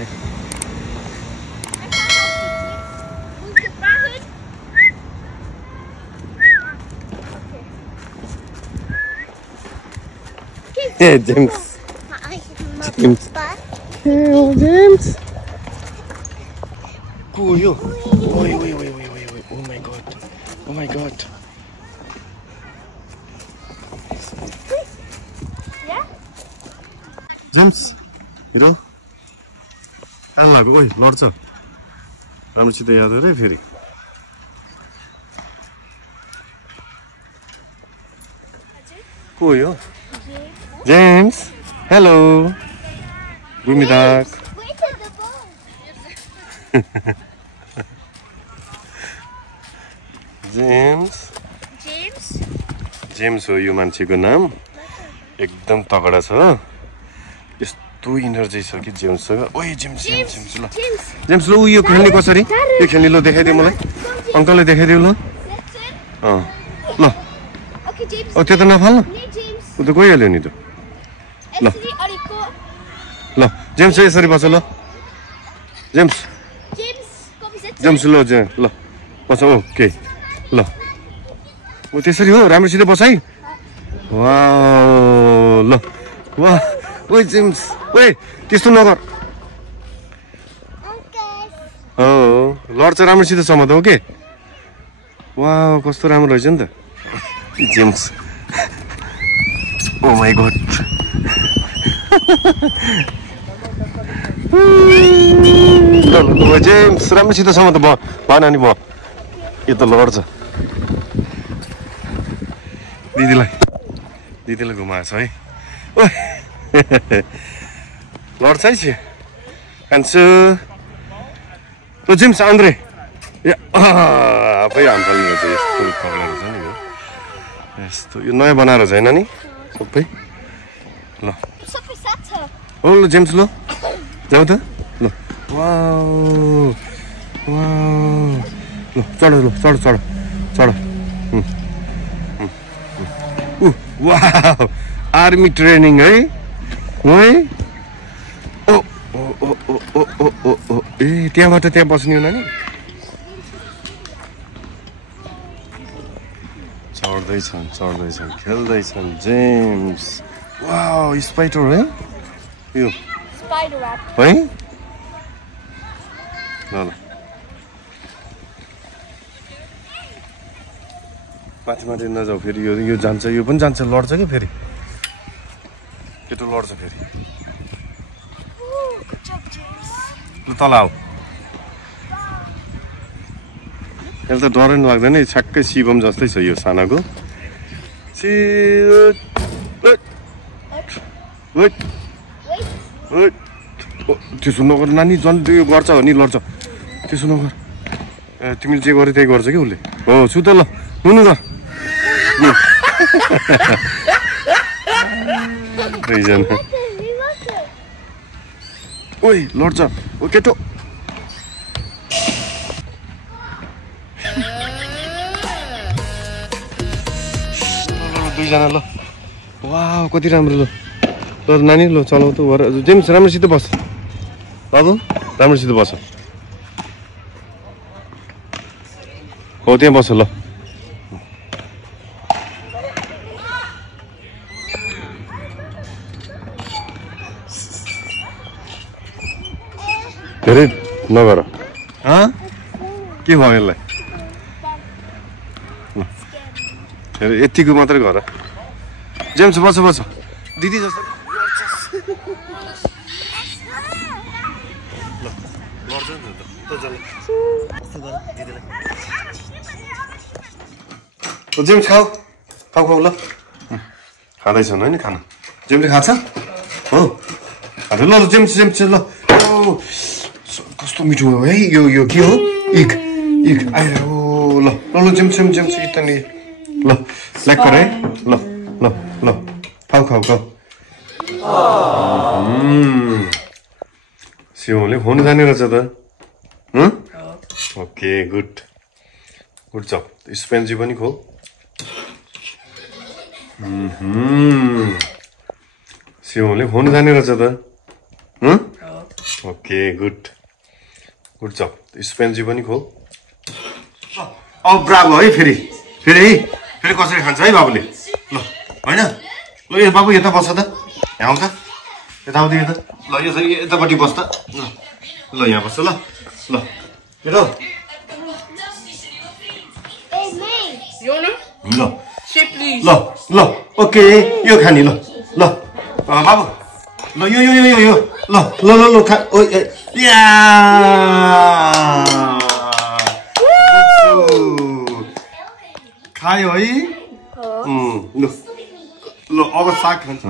है Hey, James. James. Hey, James. Cool, yo. Oi. Oh my god. Oh my god. Yeah? James. Hero. Kहाँ लाग्यो ओइ लड्छ राम्रोसित याद गरे फेरि को हो James. Hello. Goedemiddag. James. James हो यो मान्छेको नाम एकदम तगडा छ यस्तो इनर्जी छ कि जेम्ससँग ओइ जेम्स ल जेम्स ल यो खेल्ने कसरी यो खेल्ने ल देखाइदियो मलाई अंकलले देखाइदियो ल ल ओ त्यो त नफाल्नु उ त गइहाल्यो नि त ल जेम्स यसरी बस ल जेम्स ल ल बस ओके ल ओ त्यसरी हो राम्रोसित बसाइ वाउ ल वाह ओइ जेम्स ओइ त्यस्तो नगर हो लड्छ राम्रोसित समात ओके वाउ कस्तो राम्रो रहेछ नि त James oh my God James राम्रोसित समात भन नि म यो त लड्छ दिदीलाई घुमाएछ है लड्छ है छि कान्छु ओ जेम्स आन्द्रे आफै हामफाल्नु चाहिँ यस्तो पगलाहरू छ नि यो यस्तो यो नयाँ बनाएर छैन नि सबै ल ओ ल जेम्स ल जाऊ त ल वाउ ल चढ वाउ आर्मी ट्रेनिङ है ओइ ओ ए त्यहाँबाट त्यहाँ बस्ने हो नानी चढ्दैछन् खेल्दैछन् जेम्स वाउ स्पाइडर है यो Spider web. है ल माथि नजाऊ फेरि यो जान्छ यो पनि जान्छ लड्छ कि फेरि केटो लड्छ फेरि तल आऊ यसले त डरै लाग्दैन छ्याक्कै शिवम जस्तै छ यो सानाको त्यसो नगर नानी झन् यो गर्छ हो नि लड्छ त्यसो नगर तिमीले जे गरे त्यही गर्छ कि उसले हो छु त ल नुनु गर दुईजना ओइ लड्छ ओ केटो दुईजना ल वाउ कति राम्रो ल नानी ल चलाउ त जेम्स राम्रोसित बस बाबु राम्रोसित बस हो त्यहाँ बस ल धेरै नगर के भयो यसलाई यतिको मात्रै गर जेम्स बस दिदी जस्तो जेम्स खाऊ ल खाँदैछन् होइन खाना जेम्सले खान्छ हो ल जेम्स ल कस्तो मिठो हो है यो के हो इक आयो ल जेम्स इतनी ल लेकर है ल खाऊ शिवमले फोन जाने रहेछ त ओके गुड जब स्पेन्जी पनि खो शिवमले फोन जाने रहेछ त ओके गुड गुड जब स्पेन्जी पनि खोल अब ब्राभो है फेरि कसरी खान्छ है बाबुले ल होइन ल यो बाबु यता बस्छ त यहाँ आउँछ यताउति यता ल यसरी यतापट्टि बस्छ ल यहाँ बस्छ ल ल यता ल ल ल ओके यो खाने ल ल बाबु ल यो ल ल ल ल खा ओ या खायो है ल ल अब साग खान्छ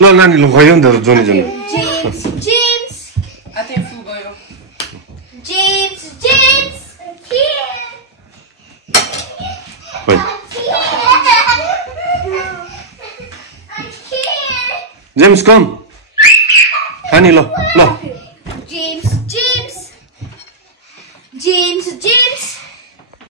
ल नानी ल गयो नि त जोनी James. I think food go. James. Here. Wait. Here. James come खानी ल James.